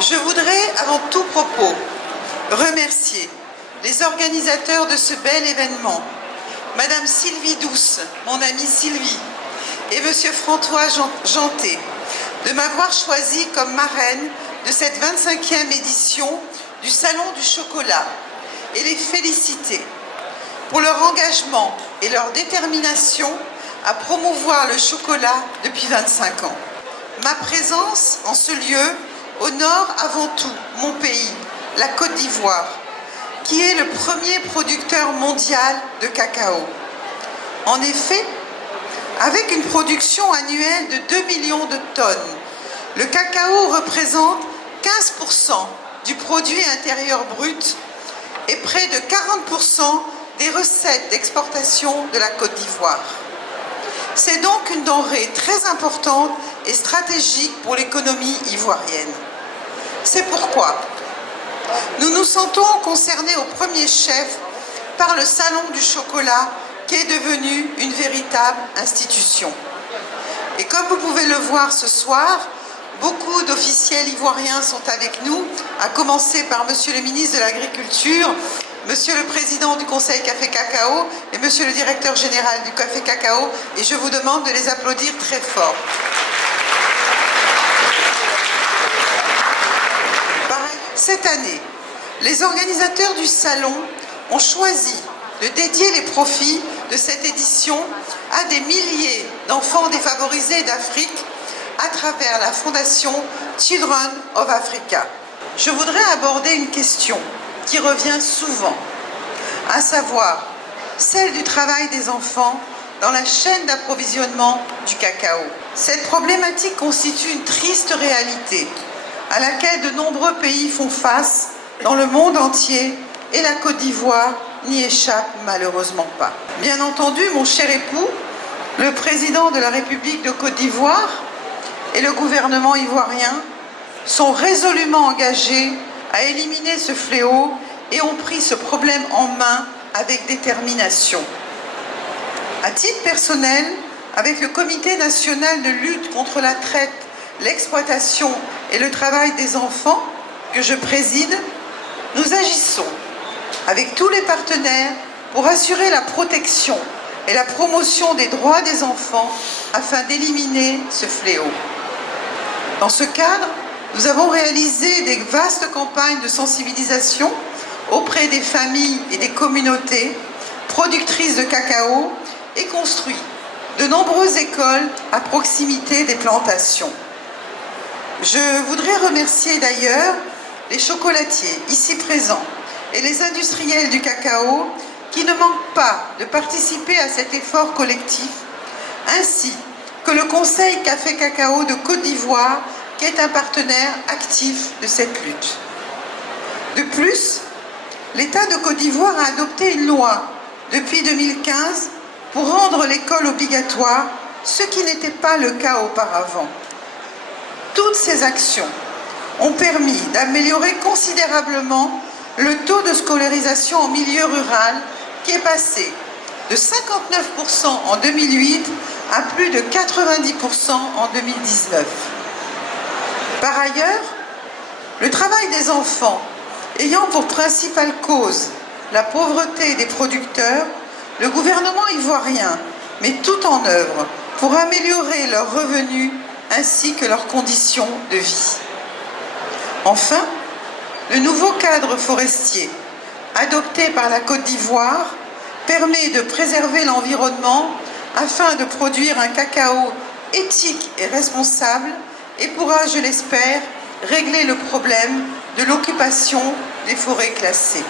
Je voudrais, avant tout propos, remercier les organisateurs de ce bel événement, Madame Sylvie Douce, mon amie Sylvie, et Monsieur François Janté, de m'avoir choisi comme marraine de cette 25e édition du Salon du Chocolat, et les féliciter pour leur engagement et leur détermination à promouvoir le chocolat depuis 25 ans. Ma présence en ce lieu honore avant tout mon pays, la Côte d'Ivoire, qui est le premier producteur mondial de cacao. En effet, avec une production annuelle de 2 millions de tonnes, le cacao représente 15% du produit intérieur brut et près de 40% des recettes d'exportation de la Côte d'Ivoire. C'est donc une denrée très importante et stratégique pour l'économie ivoirienne. C'est pourquoi nous nous sentons concernés au premier chef par le Salon du Chocolat qui est devenu une véritable institution. Et comme vous pouvez le voir ce soir, beaucoup d'officiels ivoiriens sont avec nous, à commencer par Monsieur le ministre de l'Agriculture, Monsieur le Président du Conseil Café Cacao et Monsieur le Directeur Général du Café Cacao, et je vous demande de les applaudir très fort. Cette année, les organisateurs du salon ont choisi de dédier les profits de cette édition à des milliers d'enfants défavorisés d'Afrique à travers la fondation Children of Africa. Je voudrais aborder une question qui revient souvent, à savoir celle du travail des enfants dans la chaîne d'approvisionnement du cacao. Cette problématique constitue une triste réalité à laquelle de nombreux pays font face dans le monde entier, et la Côte d'Ivoire n'y échappe malheureusement pas. Bien entendu, mon cher époux, le président de la République de Côte d'Ivoire et le gouvernement ivoirien sont résolument engagés à éliminer ce fléau et ont pris ce problème en main avec détermination. À titre personnel, avec le Comité national de lutte contre la traite, l'exploitation et le travail des enfants que je préside, nous agissons avec tous les partenaires pour assurer la protection et la promotion des droits des enfants afin d'éliminer ce fléau. Dans ce cadre, nous avons réalisé des vastes campagnes de sensibilisation auprès des familles et des communautés productrices de cacao et construit de nombreuses écoles à proximité des plantations. Je voudrais remercier d'ailleurs les chocolatiers ici présents et les industriels du cacao qui ne manquent pas de participer à cet effort collectif, ainsi que le Conseil Café Cacao de Côte d'Ivoire qui est un partenaire actif de cette lutte. De plus, l'État de Côte d'Ivoire a adopté une loi depuis 2015 pour rendre l'école obligatoire, ce qui n'était pas le cas auparavant. Toutes ces actions ont permis d'améliorer considérablement le taux de scolarisation en milieu rural qui est passé de 59% en 2008 à plus de 90% en 2019. Par ailleurs, le travail des enfants ayant pour principale cause la pauvreté des producteurs, le gouvernement ivoirien met tout en œuvre pour améliorer leurs revenus ainsi que leurs conditions de vie. Enfin, le nouveau cadre forestier adopté par la Côte d'Ivoire permet de préserver l'environnement afin de produire un cacao éthique et responsable et pourra, je l'espère, régler le problème de l'occupation des forêts classées.